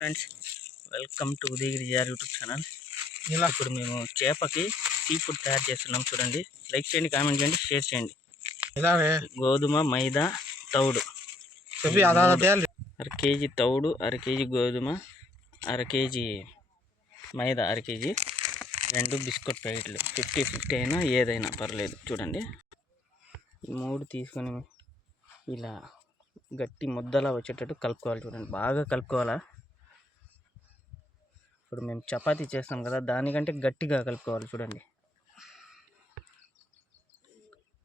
Friends welcome to Udayagiri జార్ YouTube channel. ఇలా. ఇప్పుడు మేము చేపకి సీ ఫుడ్ తయారు చేస్తున్నాం చూడండి. లైక్ చేయండి కామెంట్ చేయండి షేర్ చేయండి. గోధుమ మైదా తౌడు. అర కేజీ తౌడు అర కేజీ గోధుమ అర కేజీ మైదా అర కేజీ రెండు బిస్కెట్ ప్యాకెట్లు. ఫిఫ్టీ ఫిఫ్టీ అయినా ఏదైనా పర్లేదు. చూడండి. ఈ మూడు తీసుకొని ఇలా గట్టి ముద్దలా వచ్చేటట్టు కలుపుకోవాలి చూడండి. బాగా కలుపుకోవాలా? ఇప్పుడు మేము చపాతీ చేస్తాం కదా దానికంటే గట్టిగా కలుపుకోవాలి చూడండి.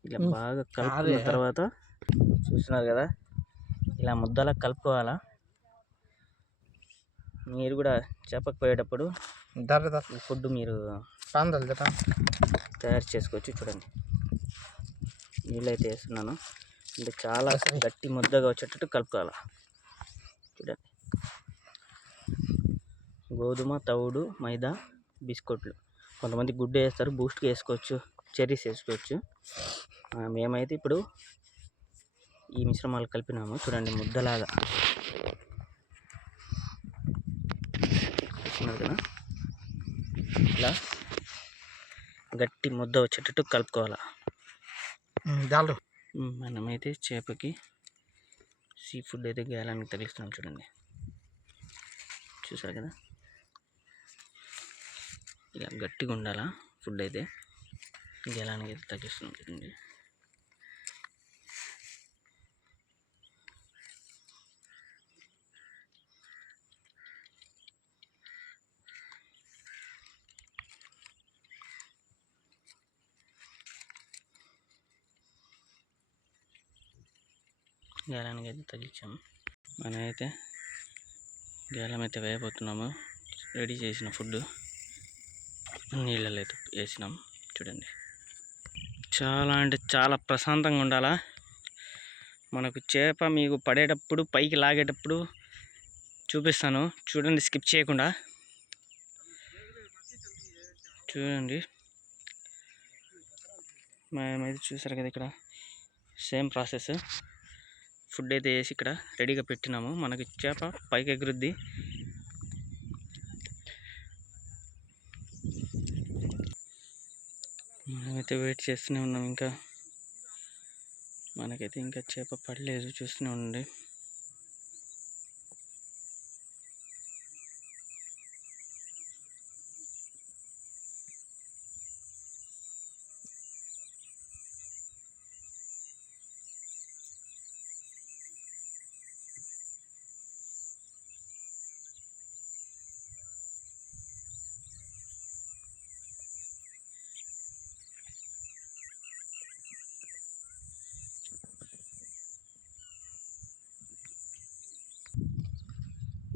ఇలా. బాగా కలుపుకున్న. తర్వాత చూస్తున్నారు కదా ఇలా ముద్దలా కలుపుకోవాలా? మీరు కూడా చేపకు పోయేటప్పుడు దర్ర దర్ర ఈ ఫుడ్ మీరు తయారు చేసుకోవచ్చు చూడండి. నీళ్ళైతే వేస్తున్నాను. అంటే చాలా గట్టి ముద్దగా వచ్చేటట్టు కలుపుకోవాలి చూడండి గోధుమ తవుడు మైదా బిస్కెట్లు. కొంతమంది గుడ్డు వేస్తారు బూస్ట్కి వేసుకోవచ్చు చెర్రీస్ వేసుకోవచ్చు. మేమైతే ఇప్పుడు ఈ మిశ్రమాలు కలిపినాము. చూడండి ముద్దలాగా. చూస్తున్నారు కదా? ఇలా గట్టి ముద్ద వచ్చేటట్టు కలుపుకోవాలి. మనమైతే చేపకి సీ ఫుడ్ అయితే గేలానికి తగిలిస్తున్నాం చూడండి. చూసారు కదా? ఇలా గట్టిగా ఉండాలా ఫుడ్ అయితే? గేలానికి అయితే తగ్గిస్తున్నాం చూడండి. గేలానికి అయితే తగ్గించాము మనమైతే గేలం అయితే వేయబోతున్నాము. రెడీ చేసిన ఫుడ్ నీళ్ళలో అయితే వేసినాం. చూడండి. చాలా అంటే చాలా ప్రశాంతంగా ఉండాలా? మనకు చేప మీకు పడేటప్పుడు పైకి లాగేటప్పుడు చూపిస్తాను. చూడండి స్కిప్ చేయకుండా. చూడండి. మేమైతే చూసారు కదా ఇక్కడ. Same process. ఫుడ్ అయితే వేసి ఇక్కడ రెడీగా పెట్టినాము. మనకి చేప పైకి ఎగురుద్ది మనమైతే వెయిట్ చేస్తూనే ఉన్నాం ఇంకా. మనకైతే ఇంకా చేప పడలేదు చూస్తూనే ఉండండి.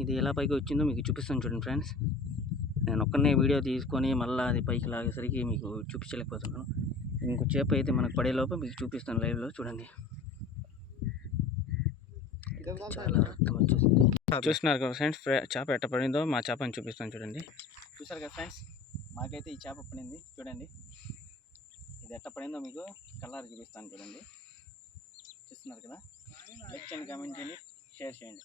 ఇది ఎలా పైకి వచ్చిందో మీకు చూపిస్తాను చూడండి ఫ్రెండ్స్. నేను ఒక్కనే వీడియో తీసుకొని మళ్ళీ అది పైకి లాగేసరికి మీకు చూపించలేకపోతున్నాను. ఇంకో చేప అయితే మనకు పడేలోపు మీకు చూపిస్తాను లైవ్లో చూడండి. చాలా రక్తం వచ్చేసింది. చూస్తున్నారు కదా ఫ్రెండ్స్ చేప ఎట్ట పడిందో మా చేపని చూపిస్తాను చూడండి. చూసారు కదా ఫ్రెండ్స్ మాకైతే ఈ చేప పడింది. చూడండి. ఇది ఎట్ట పడిందో మీకు కలర్ చూపిస్తాను చూడండి. చూస్తున్నారు కదా? లైక్ చేయండి కామెంట్ చేయండి షేర్ చేయండి.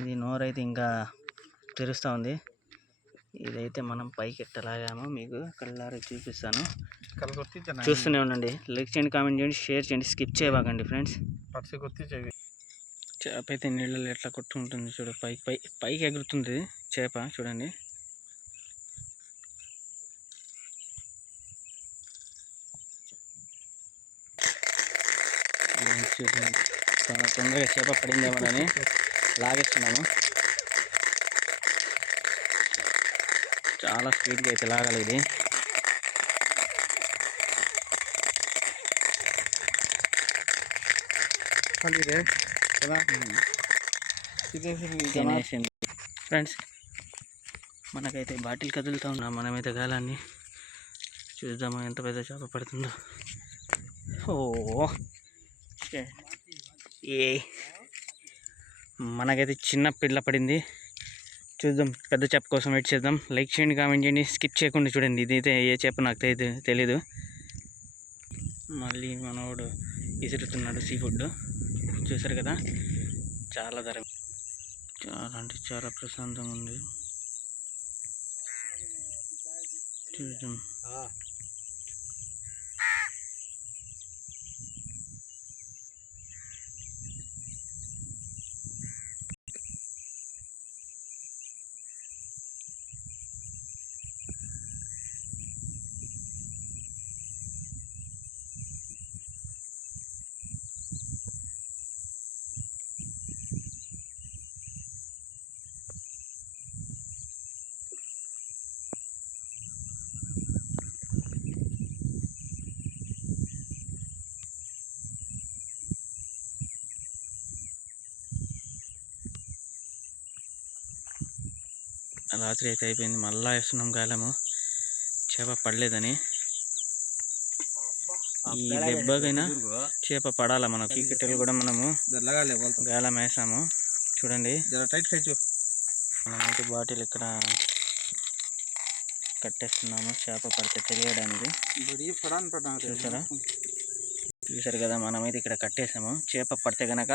ఇది నోరైతే ఇంకా తెరుస్తూ ఉంది. ఇదైతే మనం పైకి ఎట్టలాగామో మీకు కళ్ళారు చూపిస్తాను. చూస్తూనే ఉండండి. లైక్ చేయండి కామెంట్ చేయండి షేర్ చేయండి స్కిప్ చేయబాకండి ఫ్రెండ్స్. చేప అయితే నీళ్ళలో ఎట్లా కొట్టుకుంటుంది చూడ. పైకి పై పైకి ఎగురుతుంది చేప చూడండి. చాలా తొందరగా చేప పడిందేమోనని. లాగేస్తున్నాము. చాలా స్పీడ్గా అయితే లాగాలి ఇది. తినేసింది ఫ్రెండ్స్ మనకైతే బాటిల్ కదులుతా ఉన్నా మనమైతే గాలాన్ని. చూద్దామా ఎంత పెద్ద చేప పడుతుందో. ఓ. ఏ మనకైతే చిన్న పిల్ల పడింది. చూద్దాం పెద్ద చేప కోసం వెయిట్ చేద్దాం. లైక్ చేయండి కామెంట్ చేయండి. స్కిప్ చేయకుండా చూడండి. ఇదైతే ఏ చేప నాకు తెలియదు మళ్ళీ మనవాడు విసురుతున్నాడు సీ ఫుడ్ చూసారు కదా? చాలా ధర చాలా అంటే చాలా ప్రశాంతంగా ఉంది. చూద్దాం. రాత్రి అయితే అయిపోయింది. మళ్ళా వేస్తున్నాం గాలము. చేప పడలేదని. ఈ దెబ్బకైనా చేప పడాల మనకి? చీకటిలో కూడా మనము గాలం వేసాము. చూడండి. మనమైతే బాటిల్ ఇక్కడ కట్టేస్తున్నాము. చేప పడితే తెలియడానికి. చూసారా? చూసారు కదా మనమైతే ఇక్కడ కట్టేసాము. చేప పడితే గనక